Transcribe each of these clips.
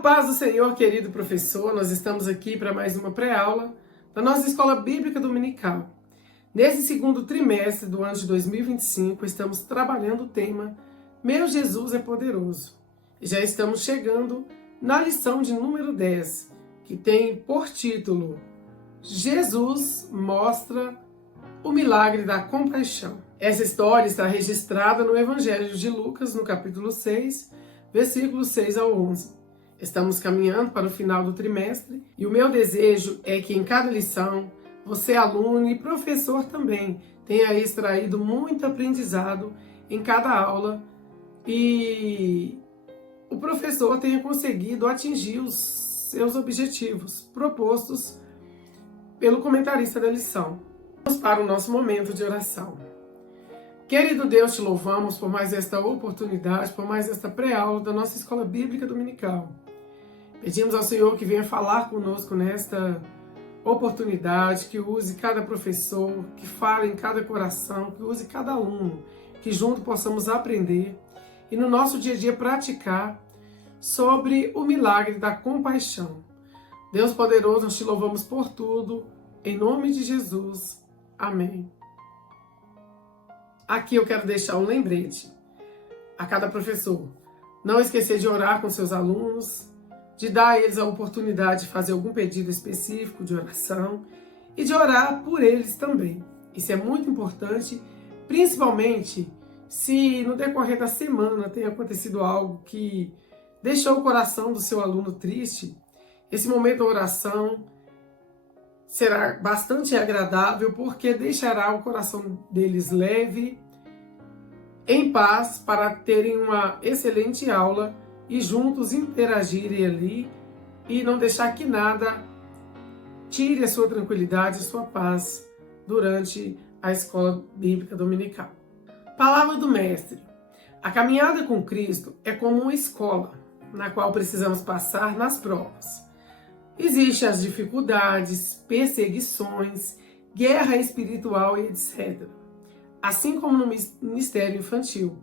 paz do Senhor, querido professor, nós estamos aqui para mais uma pré-aula da nossa Escola Bíblica Dominical. Nesse segundo trimestre do ano de 2025, estamos trabalhando o tema Meu Jesus é Poderoso. E já estamos chegando na lição de número 10, que tem por título Jesus mostra o milagre da compaixão. Essa história está registrada no Evangelho de Lucas, no capítulo 6, versículos 6 ao 11. Estamos caminhando para o final do trimestre e o meu desejo é que em cada lição, você aluno e professor também tenha extraído muito aprendizado em cada aula e o professor tenha conseguido atingir os seus objetivos propostos pelo comentarista da lição. Vamos para o nosso momento de oração. Querido Deus, te louvamos por mais esta oportunidade, por mais esta pré-aula da nossa Escola Bíblica Dominical. Pedimos ao Senhor que venha falar conosco nesta oportunidade, que use cada professor, que fale em cada coração, que use cada aluno, que junto possamos aprender e no nosso dia a dia praticar sobre o milagre da compaixão. Deus poderoso, nós te louvamos por tudo, em nome de Jesus. Amém. Aqui eu quero deixar um lembrete a cada professor. Não esquecer de orar com seus alunos, de dar a eles a oportunidade de fazer algum pedido específico de oração e de orar por eles também. Isso é muito importante, principalmente se no decorrer da semana tem acontecido algo que deixou o coração do seu aluno triste. Esse momento da oração será bastante agradável porque deixará o coração deles leve, em paz, para terem uma excelente aula e juntos interagirem ali e não deixar que nada tire a sua tranquilidade, a sua paz durante a Escola Bíblica Dominical. Palavra do Mestre. A caminhada com Cristo é como uma escola na qual precisamos passar nas provas. Existem as dificuldades, perseguições, guerra espiritual e etc. Assim como no ministério infantil.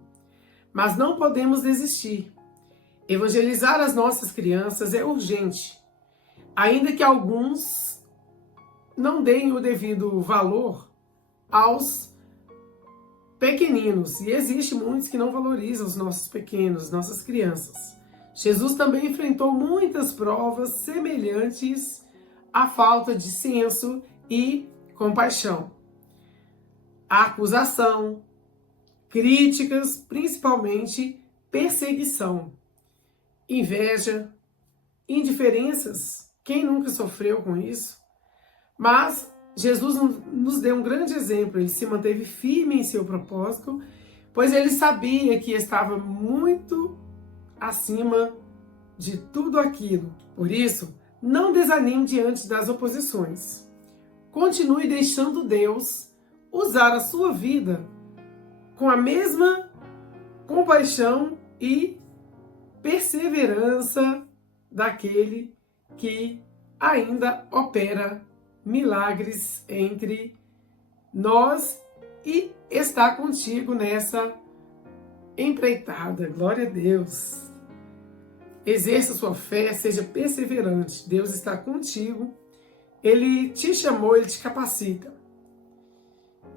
Mas não podemos desistir. Evangelizar as nossas crianças é urgente, ainda que alguns não deem o devido valor aos pequeninos, e existem muitos que não valorizam os nossos pequenos, nossas crianças. Jesus também enfrentou muitas provas semelhantes à falta de senso e compaixão. A acusação, críticas, principalmente perseguição, inveja, indiferenças, quem nunca sofreu com isso? Mas Jesus nos deu um grande exemplo, ele se manteve firme em seu propósito, pois ele sabia que estava muito acima de tudo aquilo. Por isso, não desanime diante das oposições. Continue deixando Deus usar a sua vida com a mesma compaixão e perseverança daquele que ainda opera milagres entre nós e está contigo nessa empreitada. Glória a Deus. Exerça sua fé, seja perseverante. Deus está contigo. Ele te chamou, ele te capacita.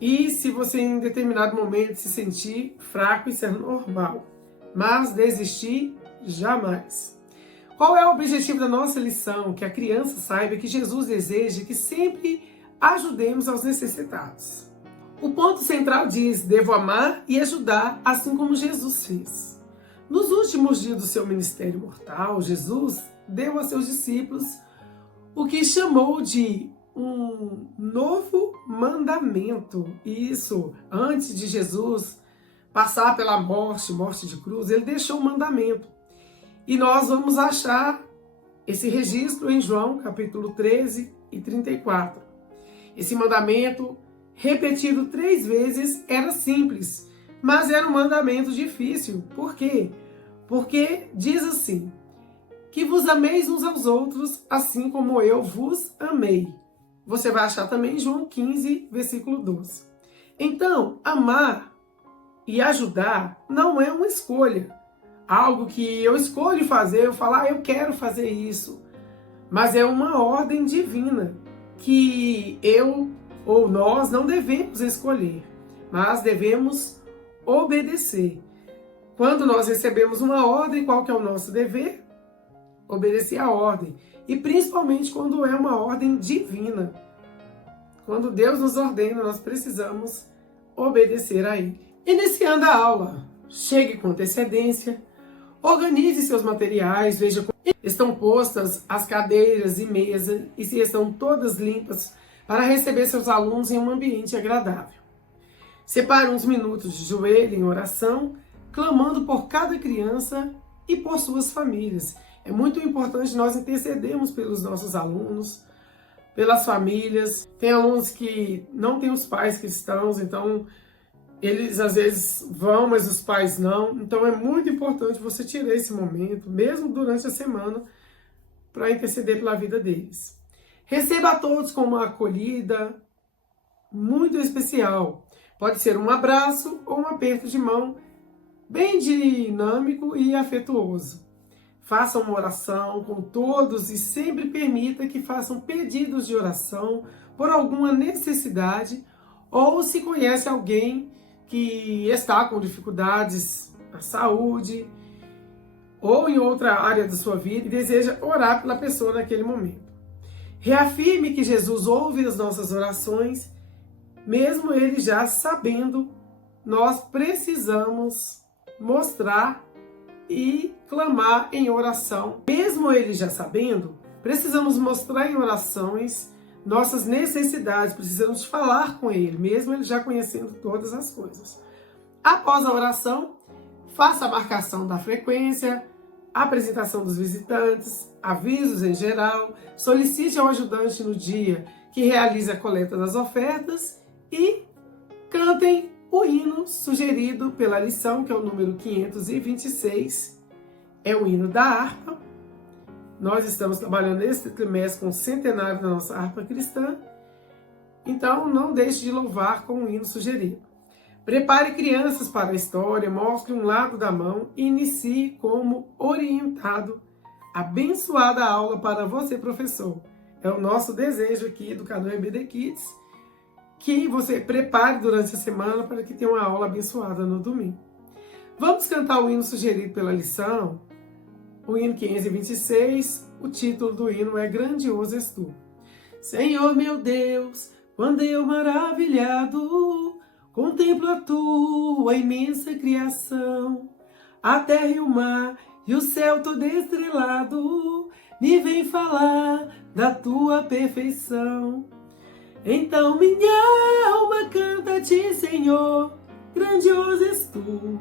E se você em determinado momento se sentir fraco, isso é normal. Mas desistir, jamais. Qual é o objetivo da nossa lição? Que a criança saiba que Jesus deseja que sempre ajudemos aos necessitados. O ponto central diz: devo amar e ajudar, assim como Jesus fez. Nos últimos dias do seu ministério mortal, Jesus deu a seus discípulos o que chamou de um novo mandamento. Isso, antes de Jesus passar pela morte de cruz, ele deixou um mandamento. E nós vamos achar esse registro em João, capítulo 13 e 34. Esse mandamento, repetido 3 vezes, era simples, mas era um mandamento difícil. Por quê? Porque diz assim: que vos ameis uns aos outros, assim como eu vos amei. Você vai achar também em João 15, versículo 12. Então, amar e ajudar não é uma escolha. algo que eu escolho fazer, eu falo, eu quero fazer isso. Mas é uma ordem divina que eu ou nós não devemos escolher, mas devemos obedecer. Quando nós recebemos uma ordem, qual que é o nosso dever? Obedecer a ordem. E principalmente quando é uma ordem divina. Quando Deus nos ordena, nós precisamos obedecer a Ele. Iniciando a aula, chegue com antecedência, organize seus materiais, veja como estão postas as cadeiras e mesa e se estão todas limpas para receber seus alunos em um ambiente agradável. Separe uns minutos de joelho em oração, clamando por cada criança e por suas famílias. É muito importante nós intercedermos pelos nossos alunos, pelas famílias. Tem alunos que não têm os pais cristãos, então eles às vezes vão, mas os pais não. Então é muito importante você tirar esse momento, mesmo durante a semana, para interceder pela vida deles. Receba a todos com uma acolhida muito especial. Pode ser um abraço ou um aperto de mão, bem dinâmico e afetuoso. Faça uma oração com todos e sempre permita que façam pedidos de oração por alguma necessidade ou se conhece alguém que está com dificuldades na saúde ou em outra área da sua vida e deseja orar pela pessoa naquele momento. Reafirme que Jesus ouve as nossas orações, mesmo ele já sabendo, nós precisamos mostrar e clamar em oração. Mesmo ele já sabendo, precisamos mostrar em orações nossas necessidades, precisamos falar com ele, mesmo ele já conhecendo todas as coisas. Após a oração, faça a marcação da frequência, a apresentação dos visitantes, avisos em geral, solicite ao ajudante no dia que realize a coleta das ofertas e cantem o hino sugerido pela lição, que é o número 526, é o hino da harpa. Nós estamos trabalhando neste trimestre com o centenário da nossa harpa cristã, então não deixe de louvar com o hino sugerido. Prepare crianças para a história, mostre um lado da mão e inicie como orientado. Abençoada aula para você, professor. É o nosso desejo aqui do canal EBD Kids, que você prepare durante a semana para que tenha uma aula abençoada no domingo. Vamos cantar o hino sugerido pela lição, o hino 526, o título do hino é Grandioso És Tu. Senhor meu Deus, quando eu maravilhado contemplo a tua imensa criação, a terra e o mar e o céu todo estrelado, me vem falar da tua perfeição. Então minha alma canta a ti, Senhor, grandioso és tu,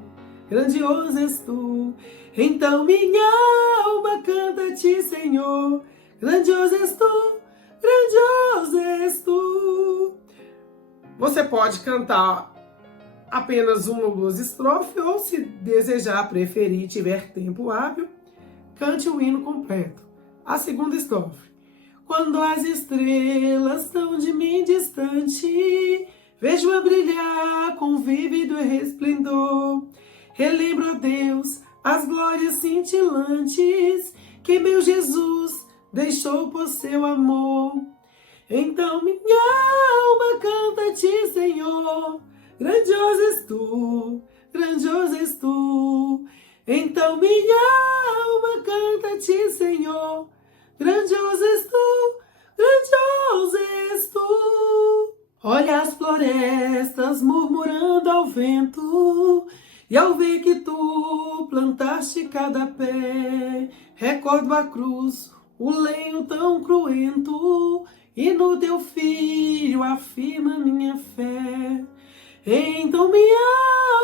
grandioso és tu. Então minha alma canta a ti, Senhor, grandioso és tu, grandioso és tu. Você pode cantar apenas uma ou duas estrofes, ou se desejar, preferir, tiver tempo hábil, cante o hino completo. A segunda estrofe. Quando as estrelas estão de mim distante, vejo-a brilhar com vívido resplendor. Relembro a Deus as glórias cintilantes que meu Jesus deixou por seu amor. Então minha alma canta a ti, Senhor, grandioso és tu, grandioso és tu. Então minha alma canta a ti, Senhor, grandioso és tu, grandioso és tu. Olha as florestas murmurando ao vento, e ao ver que tu plantaste cada pé, recordo a cruz, o lenho tão cruento, e no teu filho afirma minha fé. Então minha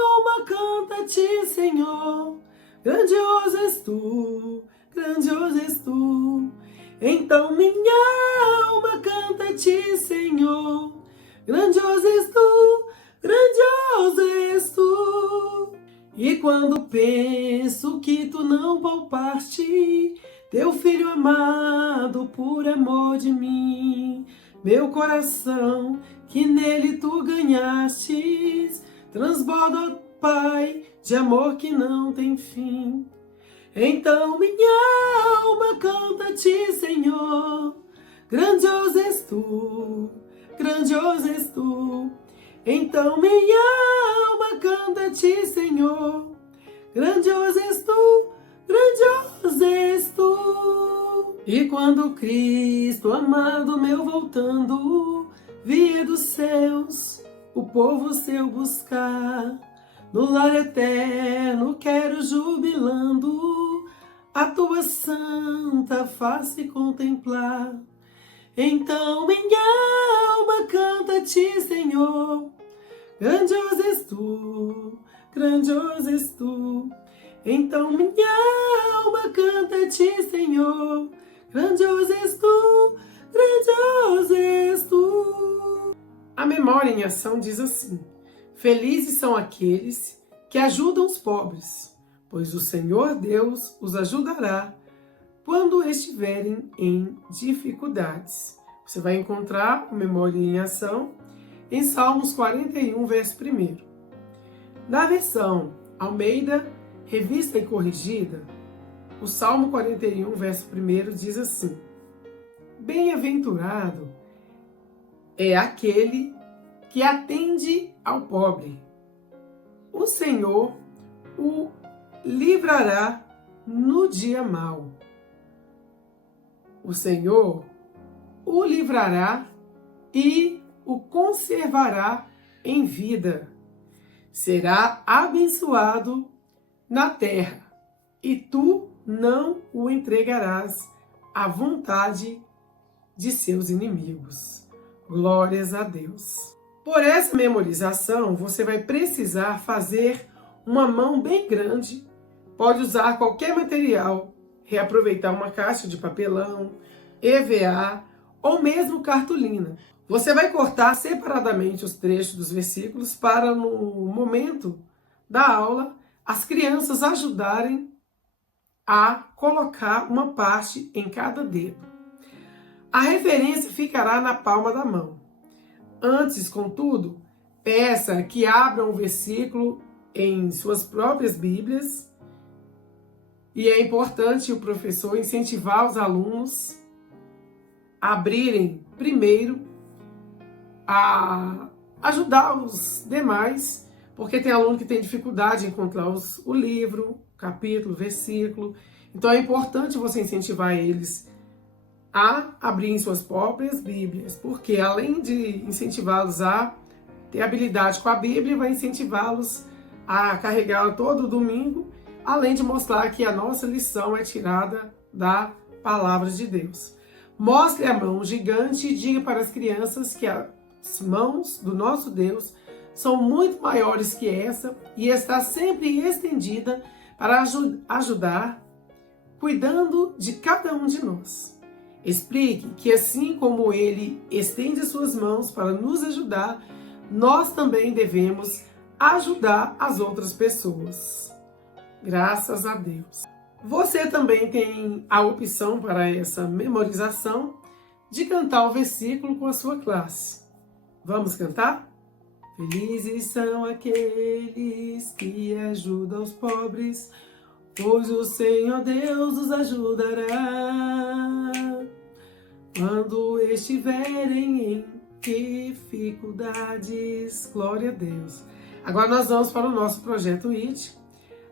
alma canta a ti, Senhor, grandioso és tu, grandioso és tu. Então minha alma canta a ti, Senhor, grandioso és tu, grandioso és tu. E quando penso que tu não poupaste teu filho amado por amor de mim, meu coração que nele tu ganhastes transborda, Pai, de amor que não tem fim. Então minha alma canta-te, Senhor, grandioso és tu, grandioso és tu. Então minha alma canta-te, Senhor, grandioso és tu, grandioso és tu. E quando Cristo amado meu voltando, vier dos céus o povo seu buscar, no lar eterno quero jubilando a tua santa face contemplar. Então minha alma canta-te, Senhor, grandioso és tu, grandioso és tu. Então minha alma canta-te, Senhor, grandioso és tu, grandioso és tu. A memória em ação diz assim: felizes são aqueles que ajudam os pobres, pois o Senhor Deus os ajudará quando estiverem em dificuldades. Você vai encontrar o Memória em Ação em Salmos 41, verso 1. Na versão Almeida, Revista e Corrigida, o Salmo 41, verso 1 diz assim: bem-aventurado é aquele que atende ao pobre. O Senhor o livrará no dia mau. O Senhor o livrará e o conservará em vida. Será abençoado na terra, e tu não o entregarás à vontade de seus inimigos. Glórias a Deus. Por essa memorização, você vai precisar fazer uma mão bem grande. Pode usar qualquer material, reaproveitar uma caixa de papelão, EVA ou mesmo cartolina. Você vai cortar separadamente os trechos dos versículos para, no momento da aula, as crianças ajudarem a colocar uma parte em cada dedo. A referência ficará na palma da mão. Antes, contudo, peça que abram o versículo em suas próprias Bíblias, e é importante o professor incentivar os alunos a abrirem primeiro, a ajudar os demais, porque tem aluno que tem dificuldade em encontrar o livro, capítulo, versículo. Então é importante você incentivar eles a abrirem suas próprias Bíblias, porque além de incentivá-los a ter habilidade com a Bíblia, vai incentivá-los a carregá-la todo domingo, além de mostrar que a nossa lição é tirada da palavra de Deus. Mostre a mão gigante e diga para as crianças que as mãos do nosso Deus são muito maiores que essa e está sempre estendida para ajudar, cuidando de cada um de nós. Explique que assim como Ele estende suas mãos para nos ajudar, nós também devemos ajudar as outras pessoas. Graças a Deus. Você também tem a opção para essa memorização de cantar o versículo com a sua classe. Vamos cantar? Felizes são aqueles que ajudam os pobres, pois o Senhor Deus os ajudará quando estiverem em dificuldades. Glória a Deus. Agora nós vamos para o nosso projeto IT.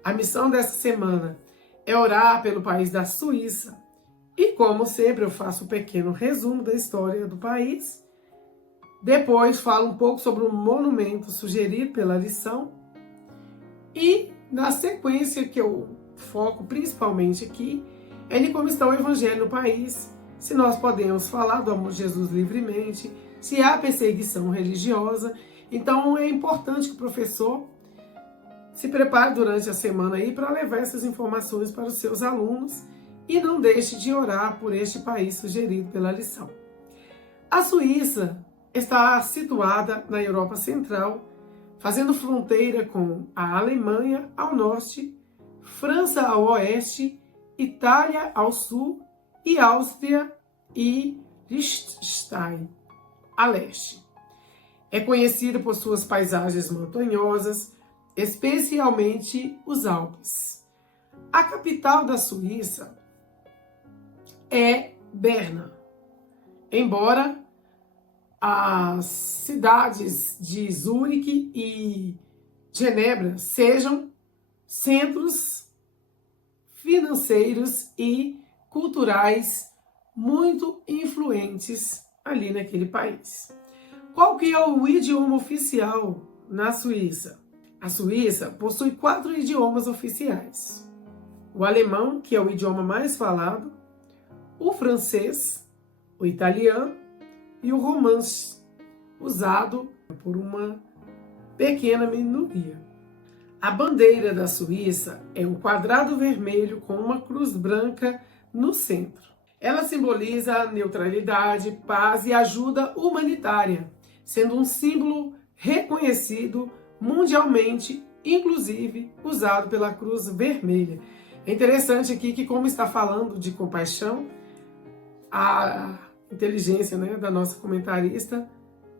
A missão dessa semana é orar pelo país da Suíça. E como sempre eu faço um pequeno resumo da história do país. Depois falo um pouco sobre o monumento sugerido pela lição. E na sequência que eu foco principalmente aqui é em como está o evangelho no país, se nós podemos falar do amor de Jesus livremente, se há perseguição religiosa. Então é importante que o professor se prepare durante a semana aí para levar essas informações para os seus alunos e não deixe de orar por este país sugerido pela lição. A Suíça está situada na Europa Central, fazendo fronteira com a Alemanha ao norte, França ao oeste, Itália ao sul e Áustria e Liechtenstein a leste. É conhecida por suas paisagens montanhosas, especialmente os Alpes. A capital da Suíça é Berna, embora as cidades de Zurique e Genebra sejam centros financeiros e culturais muito influentes ali naquele país. Qual que é o idioma oficial na Suíça? A Suíça possui 4 idiomas oficiais. O alemão, que é o idioma mais falado, o francês, o italiano e o romance, usado por uma pequena minoria. A bandeira da Suíça é um quadrado vermelho com uma cruz branca no centro. Ela simboliza a neutralidade, paz e ajuda humanitária, sendo um símbolo reconhecido mundialmente, inclusive usado pela Cruz Vermelha. É interessante aqui que, como está falando de compaixão, a inteligência, né, da nossa comentarista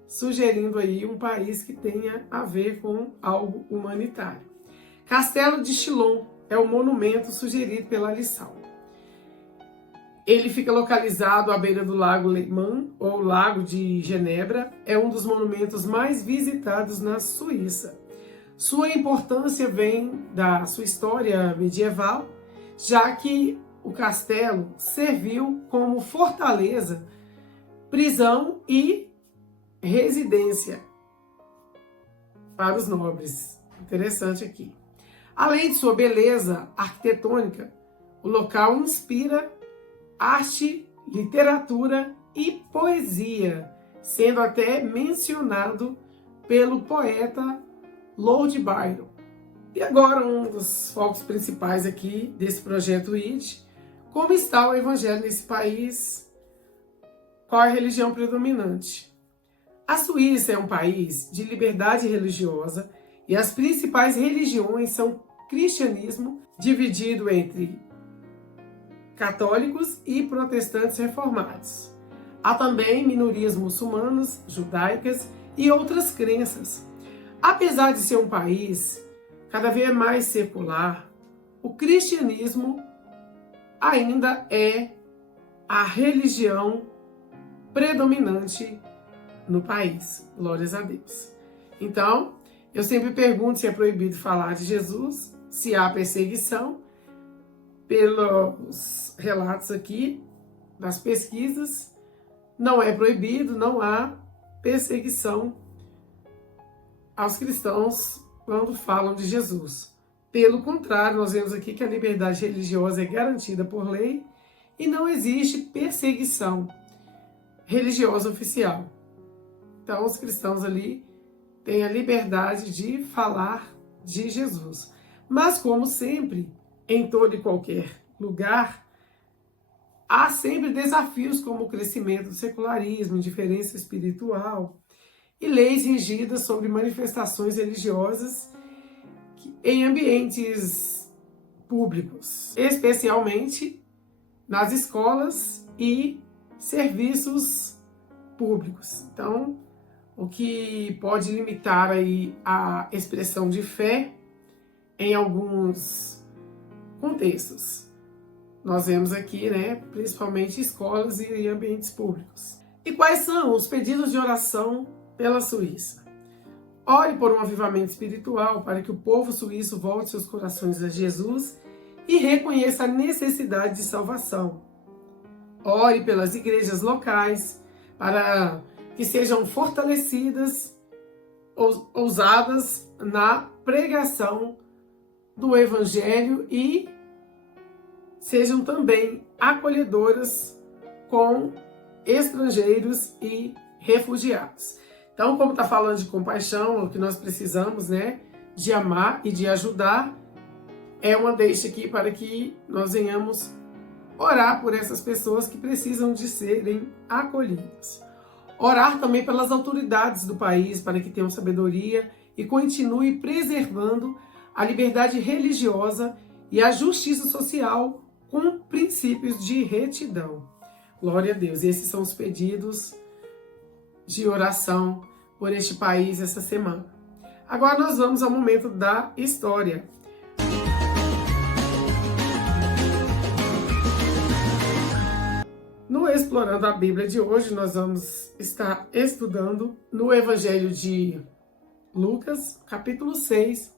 sugerindo aí um país que tenha a ver com algo humanitário. Castelo de Chillon é o monumento sugerido pela lição. Ele fica localizado à beira do Lago Léman, ou Lago de Genebra. É um dos monumentos mais visitados na Suíça. Sua importância vem da sua história medieval, já que o castelo serviu como fortaleza, prisão e residência para os nobres. Interessante aqui. Além de sua beleza arquitetônica, o local inspira arte, literatura e poesia, sendo até mencionado pelo poeta Lord Byron. E agora um dos focos principais aqui desse projeto ID: como está o evangelho nesse país? Qual é a religião predominante? A Suíça é um país de liberdade religiosa e as principais religiões são cristianismo, dividido entre católicos e protestantes reformados. Há também minorias muçulmanas, judaicas e outras crenças. Apesar de ser um país cada vez mais secular, o cristianismo ainda é a religião predominante no país. Glórias a Deus. Então, eu sempre pergunto se é proibido falar de Jesus, se há perseguição. Pelos relatos aqui das pesquisas, não é proibido, não há perseguição aos cristãos quando falam de Jesus. Pelo contrário, nós vemos aqui que a liberdade religiosa é garantida por lei e não existe perseguição religiosa oficial. Então, os cristãos ali têm a liberdade de falar de Jesus. Mas, como sempre, em todo e qualquer lugar, há sempre desafios como o crescimento do secularismo, indiferença espiritual e leis rígidas sobre manifestações religiosas em ambientes públicos, especialmente nas escolas e serviços públicos. Então, o que pode limitar aí a expressão de fé em alguns contextos. Nós vemos aqui, né, principalmente escolas e ambientes públicos. E quais são os pedidos de oração pela Suíça? Ore por um avivamento espiritual para que o povo suíço volte seus corações a Jesus e reconheça a necessidade de salvação. Ore pelas igrejas locais para que sejam fortalecidas, ousadas na pregação do Evangelho e sejam também acolhedoras com estrangeiros e refugiados. Então, como está falando de compaixão, o que nós precisamos, né, de amar e de ajudar, é uma deixa aqui para que nós venhamos orar por essas pessoas que precisam de serem acolhidas. Orar também pelas autoridades do país para que tenham sabedoria e continue preservando a liberdade religiosa e a justiça social com princípios de retidão. Glória a Deus. Esses são os pedidos de oração por este país essa semana. Agora nós vamos ao momento da história. No Explorando a Bíblia de hoje, nós vamos estar estudando no Evangelho de Lucas, capítulo 6,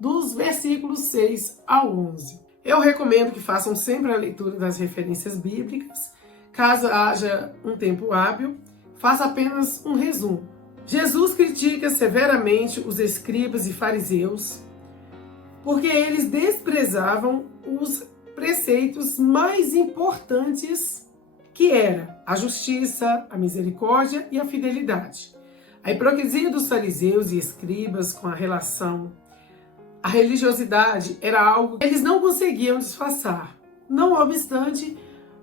dos versículos 6 ao 11. Eu recomendo que façam sempre a leitura das referências bíblicas. Caso haja um tempo hábil, faça apenas um resumo. Jesus critica severamente os escribas e fariseus, porque eles desprezavam os preceitos mais importantes, que era a justiça, a misericórdia e a fidelidade. A hipocrisia dos fariseus e escribas com a relação à religiosidade era algo que eles não conseguiam disfarçar, não obstante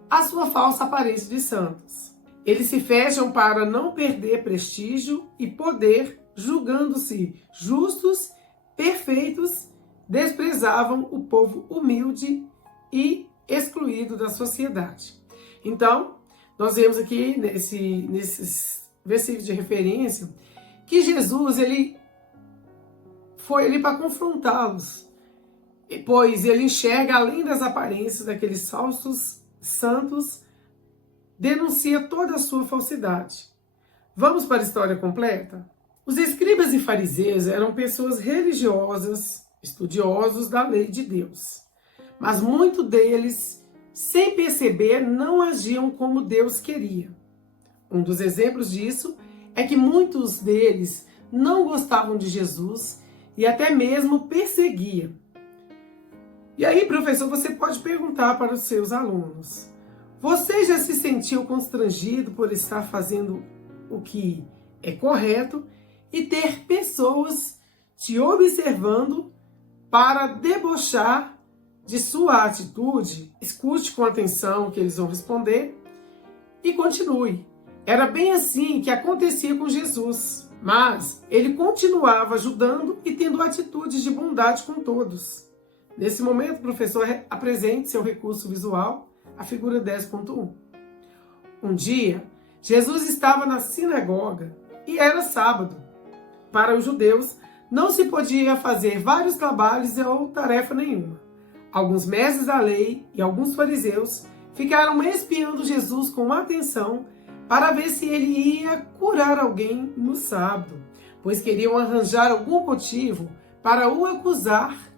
a sua falsa aparência de santos. Eles se fecham para não perder prestígio e poder, julgando-se justos, perfeitos, desprezavam o povo humilde e excluído da sociedade. Então, nós vemos aqui nesses versículos de referência que Jesus ele foi ali para confrontá-los, pois ele enxerga além das aparências daqueles falsos santos, denuncia toda a sua falsidade. Vamos para a história completa? Os escribas e fariseus eram pessoas religiosas, estudiosos da lei de Deus, mas muitos deles, sem perceber, não agiam como Deus queria. Um dos exemplos disso é que muitos deles não gostavam de Jesus e até mesmo perseguiam. E aí, professor, você pode perguntar para os seus alunos: você já se sentiu constrangido por estar fazendo o que é correto e ter pessoas te observando para debochar de sua atitude? Escute com atenção o que eles vão responder e continue. Era bem assim que acontecia com Jesus, mas ele continuava ajudando e tendo atitudes de bondade com todos. Nesse momento, professor, apresente seu recurso visual, a figura 10.1. Um dia, Jesus estava na sinagoga e era sábado. Para os judeus, não se podia fazer vários trabalhos ou tarefa nenhuma. Alguns mestres da lei e alguns fariseus ficaram espiando Jesus com atenção para ver se ele ia curar alguém no sábado, pois queriam arranjar algum motivo para o acusar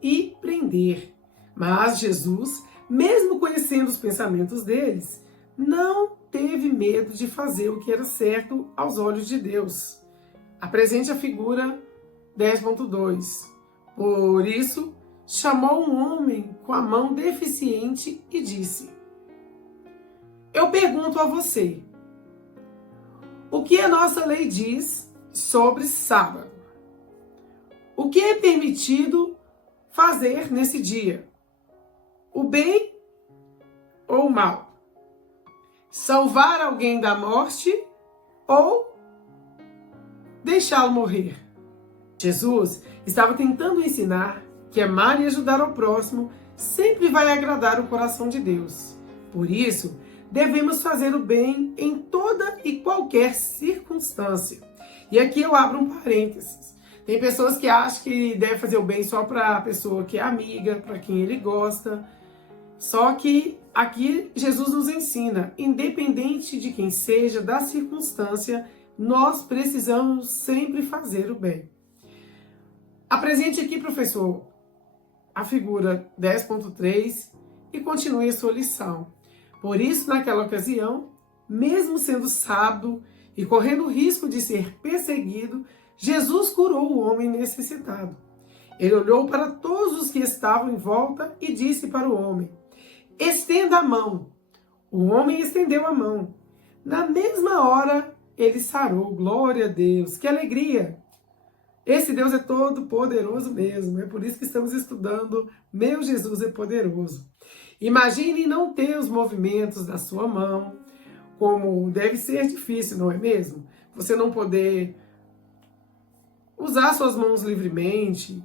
e prender. Mas Jesus, mesmo conhecendo os pensamentos deles, não teve medo de fazer o que era certo aos olhos de Deus. Apresente a figura 10.2. Por isso, chamou um homem com a mão deficiente e disse: eu pergunto a você, o que a nossa lei diz sobre sábado? O que é permitido fazer nesse dia? O bem ou o mal? Salvar alguém da morte ou deixá-lo morrer? Jesus estava tentando ensinar que amar e ajudar ao próximo sempre vai agradar o coração de Deus. Por isso, devemos fazer o bem em toda e qualquer circunstância. E aqui eu abro um parênteses. Tem pessoas que acham que deve fazer o bem só para a pessoa que é amiga, para quem ele gosta. Só que aqui Jesus nos ensina, independente de quem seja, da circunstância, nós precisamos sempre fazer o bem. Apresente aqui, professor, a figura 10.3 e continue a sua lição. Por isso, naquela ocasião, mesmo sendo sábado e correndo o risco de ser perseguido, Jesus curou o homem necessitado. Ele olhou para todos os que estavam em volta e disse para o homem: estenda a mão. O homem estendeu a mão. Na mesma hora, ele sarou. Glória a Deus, que alegria! Esse Deus é todo poderoso mesmo. É por isso que estamos estudando Meu Jesus é Poderoso. Imagine não ter os movimentos da sua mão, como deve ser difícil, não é mesmo? Você não poder usar suas mãos livremente,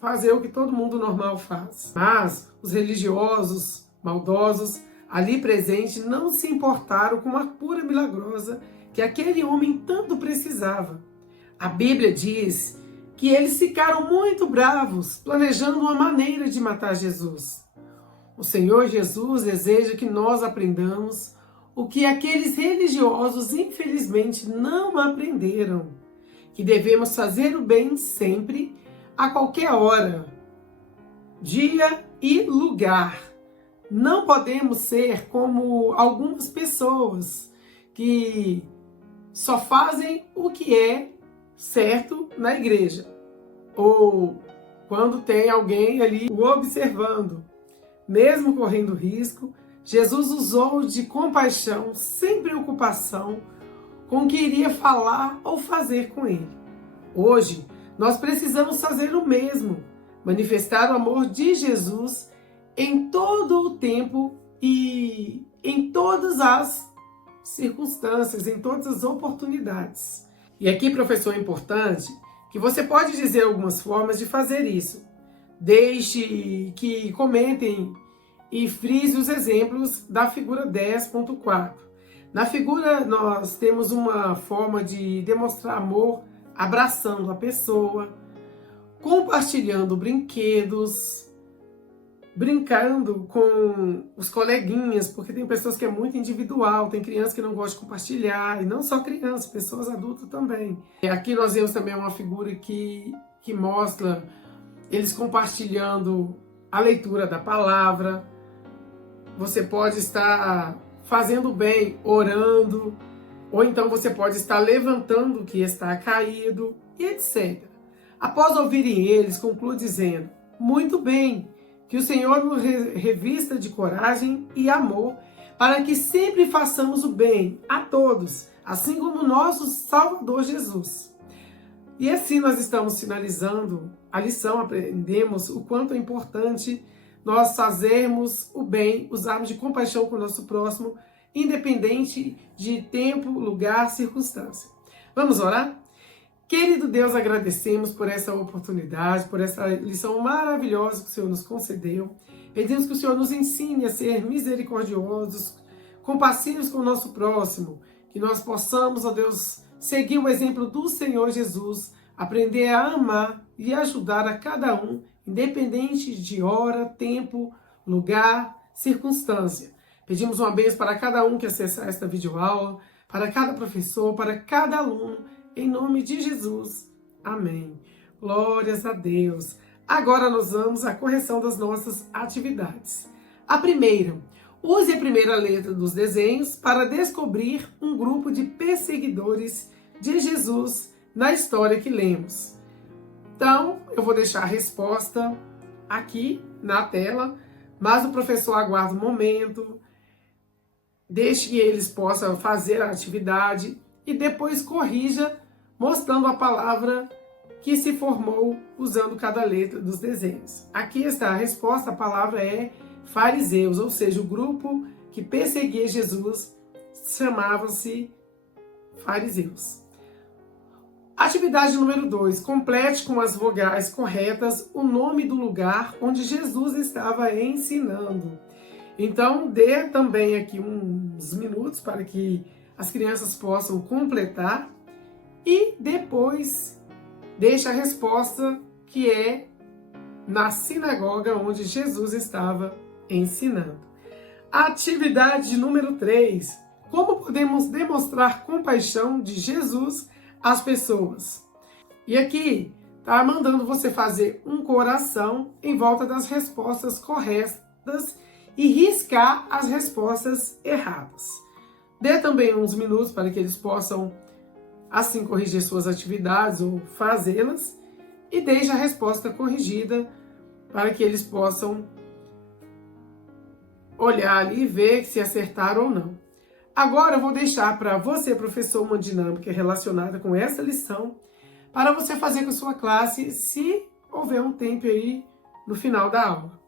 fazer o que todo mundo normal faz. Mas os religiosos, maldosos, ali presentes, não se importaram com a cura milagrosa que aquele homem tanto precisava. A Bíblia diz que eles ficaram muito bravos, planejando uma maneira de matar Jesus. O Senhor Jesus deseja que nós aprendamos o que aqueles religiosos infelizmente não aprenderam, que devemos fazer o bem sempre, a qualquer hora, dia e lugar. Não podemos ser como algumas pessoas que só fazem o que é certo na igreja, ou quando tem alguém ali o observando. Mesmo correndo risco, Jesus usou de compaixão, sem preocupação com o que iria falar ou fazer com ele. Hoje, nós precisamos fazer o mesmo, manifestar o amor de Jesus em todo o tempo e em todas as circunstâncias, em todas as oportunidades. E aqui, professor, é importante que você pode dizer algumas formas de fazer isso. Deixe que comentem e frise os exemplos da figura 10.4. Na figura, nós temos uma forma de demonstrar amor abraçando a pessoa, compartilhando brinquedos, brincando com os coleguinhas, porque tem pessoas que é muito individual, tem crianças que não gostam de compartilhar, e não só crianças, pessoas adultas também. Aqui nós vemos também uma figura que mostra eles compartilhando a leitura da palavra. Você pode estar fazendo bem, orando, ou então você pode estar levantando o que está caído, e etc. Após ouvirem eles, conclui dizendo: muito bem, que o Senhor nos revista de coragem e amor, para que sempre façamos o bem a todos, assim como nosso Salvador Jesus. E assim nós estamos finalizando a lição, aprendemos o quanto é importante nós fazermos o bem, usarmos de compaixão com o nosso próximo, independente de tempo, lugar, circunstância. Vamos orar? Querido Deus, agradecemos por essa oportunidade, por essa lição maravilhosa que o Senhor nos concedeu. Pedimos que o Senhor nos ensine a ser misericordiosos, compassivos com o nosso próximo, que nós possamos, ó Deus, seguir o exemplo do Senhor Jesus, aprender a amar e ajudar a cada um, independente de hora, tempo, lugar, circunstância. Pedimos uma bênção para cada um que acessar esta videoaula, para cada professor, para cada aluno, em nome de Jesus. Amém. Glórias a Deus. Agora nós vamos à correção das nossas atividades. A primeira, use a primeira letra dos desenhos para descobrir um grupo de perseguidores de Jesus na história que lemos. Então, eu vou deixar a resposta aqui na tela, mas o professor aguarda um momento, deixe que eles possam fazer a atividade e depois corrija, mostrando a palavra que se formou usando cada letra dos desenhos. Aqui está a resposta, a palavra é fariseus, ou seja, o grupo que perseguia Jesus chamava-se fariseus. Atividade número 2. Complete com as vogais corretas o nome do lugar onde Jesus estava ensinando. Então, dê também aqui uns minutos para que as crianças possam completar e depois deixe a resposta, que é na sinagoga onde Jesus estava ensinando. Atividade número 3. Como podemos demonstrar compaixão de Jesus às pessoas? E aqui está mandando você fazer um coração em volta das respostas corretas e riscar as respostas erradas. Dê também uns minutos para que eles possam assim corrigir suas atividades ou fazê-las e deixe a resposta corrigida para que eles possam olhar ali e ver se acertaram ou não. Agora eu vou deixar para você, professor, uma dinâmica relacionada com essa lição para você fazer com a sua classe, se houver um tempo aí no final da aula.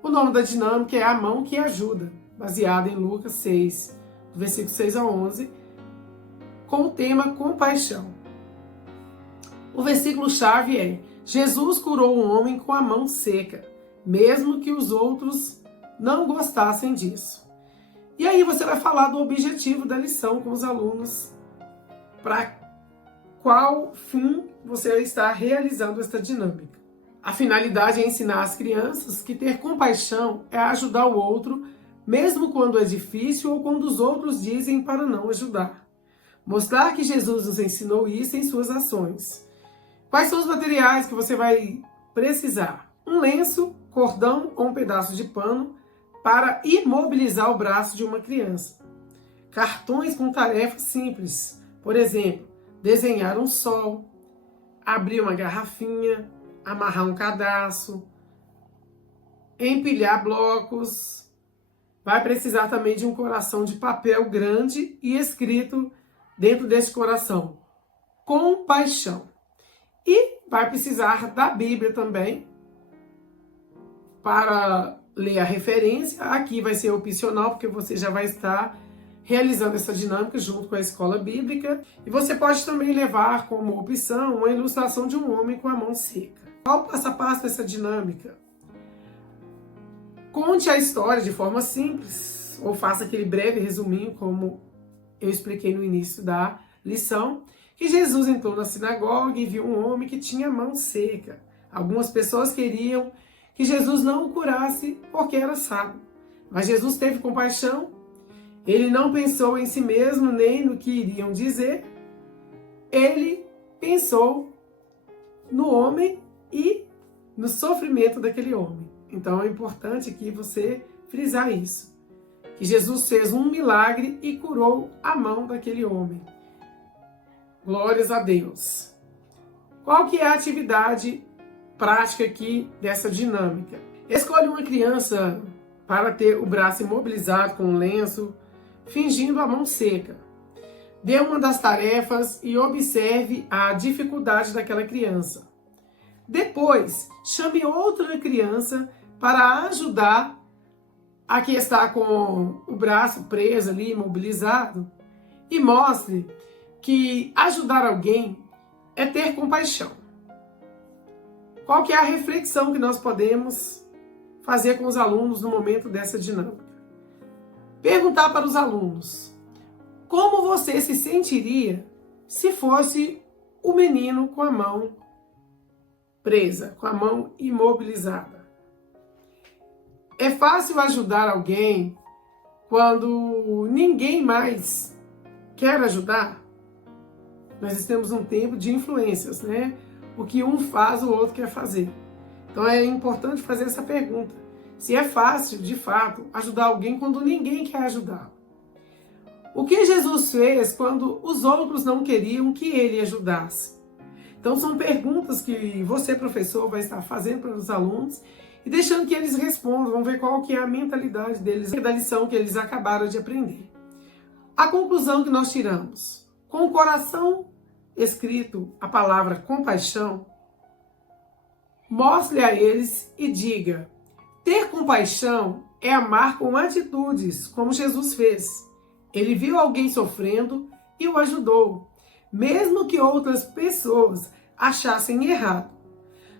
O nome da dinâmica é A Mão que Ajuda, baseada em Lucas 6, do versículo 6 a 11, com o tema compaixão. O versículo-chave é: Jesus curou um homem com a mão seca, mesmo que os outros não gostassem disso. E aí você vai falar do objetivo da lição com os alunos, para qual fim você está realizando esta dinâmica. A finalidade é ensinar as crianças que ter compaixão é ajudar o outro mesmo quando é difícil ou quando os outros dizem para não ajudar. Mostrar que Jesus nos ensinou isso em suas ações. Quais são os materiais que você vai precisar? Um lenço, cordão ou um pedaço de pano para imobilizar o braço de uma criança. Cartões com tarefas simples, por exemplo, desenhar um sol, abrir uma garrafinha, amarrar um cadarço, empilhar blocos. Vai precisar também de um coração de papel grande e escrito dentro desse coração: compaixão. E vai precisar da Bíblia também para ler a referência. Aqui vai ser opcional, porque você já vai estar realizando essa dinâmica junto com a escola bíblica. E você pode também levar como opção uma ilustração de um homem com a mão seca. Qual o passo a passo dessa dinâmica? Conte a história de forma simples, ou faça aquele breve resuminho, como eu expliquei no início da lição, que Jesus entrou na sinagoga e viu um homem que tinha a mão seca. Algumas pessoas queriam que Jesus não o curasse porque era sábio, mas Jesus teve compaixão. Ele não pensou em si mesmo nem no que iriam dizer. Ele pensou no homem e no sofrimento daquele homem. Então é importante que você frisar isso, que Jesus fez um milagre e curou a mão daquele homem. Glórias a Deus. Qual que é a atividade prática aqui dessa dinâmica? Escolha uma criança para ter o braço imobilizado com um lenço, fingindo a mão seca. Dê uma das tarefas e observe a dificuldade daquela criança. Depois, chame outra criança para ajudar a que está com o braço preso ali, imobilizado, e mostre que ajudar alguém é ter compaixão. Qual que é a reflexão que nós podemos fazer com os alunos no momento dessa dinâmica? Perguntar para os alunos: como você se sentiria se fosse o menino com a mão presa, com a mão imobilizada? É fácil ajudar alguém quando ninguém mais quer ajudar? Nós estamos num tempo de influências, né? O que um faz, o outro quer fazer. Então é importante fazer essa pergunta: se é fácil, de fato, ajudar alguém quando ninguém quer ajudar. O que Jesus fez quando os outros não queriam que ele ajudasse? Então são perguntas que você, professor, vai estar fazendo para os alunos e deixando que eles respondam. Vamos ver qual que é a mentalidade deles da lição que eles acabaram de aprender. A conclusão que nós tiramos: com o coração escrito a palavra compaixão, mostre a eles e diga: ter compaixão é amar com atitudes, como Jesus fez. Ele viu alguém sofrendo e o ajudou, mesmo que outras pessoas achassem errado.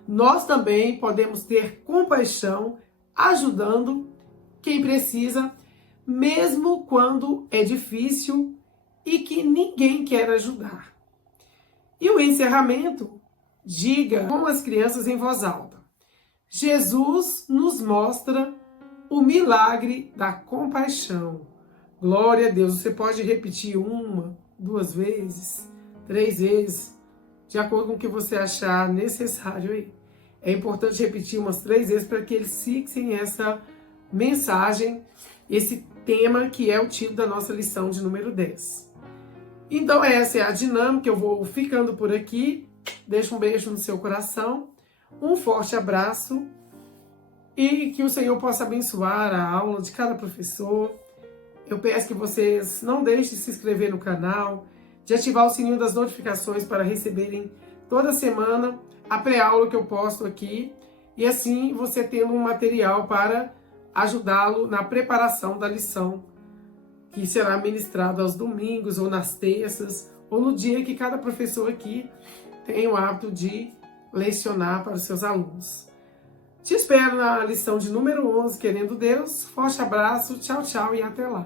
Nós também podemos ter compaixão ajudando quem precisa, mesmo quando é difícil e que ninguém quer ajudar. E o encerramento: diga com as crianças em voz alta: Jesus nos mostra o milagre da compaixão. Glória a Deus. Você pode repetir 1, 2 vezes, 3 vezes, de acordo com o que você achar necessário aí. É importante repetir umas 3 vezes para que eles fixem essa mensagem, esse tema que é o título da nossa lição de número 10. Então essa é a dinâmica. Eu vou ficando por aqui. Deixo um beijo no seu coração, um forte abraço e que o Senhor possa abençoar a aula de cada professor. Eu peço que vocês não deixem de se inscrever no canal, de ativar o sininho das notificações para receberem toda semana a pré-aula que eu posto aqui, e assim você tendo um material para ajudá-lo na preparação da lição que será ministrado aos domingos ou nas terças ou no dia que cada professor aqui tem o hábito de lecionar para os seus alunos. Te espero na lição de número 11, querendo Deus. Forte abraço, tchau, tchau e até lá.